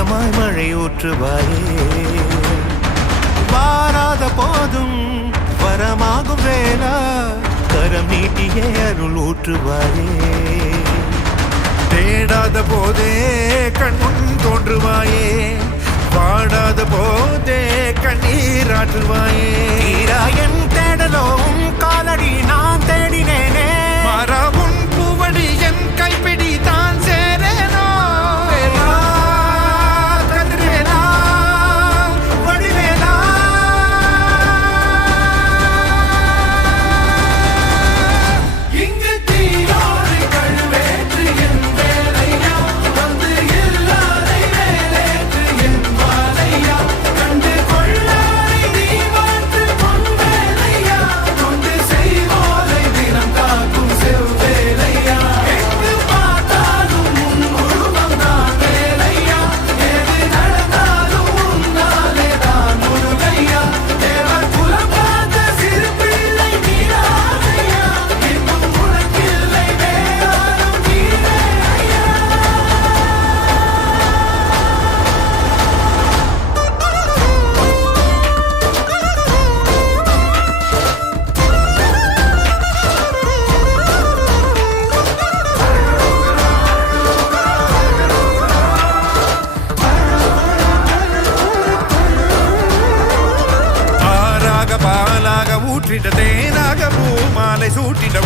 ஏக்கமாய் மழை ஊற்றுவாயே வாராத போதும் வரமாகும் வேளா கரம் நீட்டியே அருள் ஊற்றுவாயே தேடாத போதே கண்முன் தோன்றுவாயே பாடாத போதே கண்ணீராற்றுவாயே என் தேடலும் காலடி நான் தேடினேனே மாறாவும் பூவடி என் கைப்பிடி தான் சேரேனோ கதிரேனா வடிவேலா இங்கு தீயோடு கழுவேற்று என் வேலையா வந்து இல்லாதை வேலேற்று என் வாழையா கண்டு கொள்ளாரை நீ மாற்று பொன் வேலையா கொண்டு செய்வோரை தினம் காக்கும் செவ்வேலையா எங்கு பார்த்தாலும் உன் உருவம் தான் வேலையா எது நடந்தாலும் உன்னாலே தான் முருகையா தேவர் குலம் பார்த்த சிறு பிள்ளை நீராதையா இன்னும் உனக்கில்லை வேறாரும் நீரே ஐயா ஆறாக பாலாக ஊற்றிட தேனாக பூமாலை சூட்டிட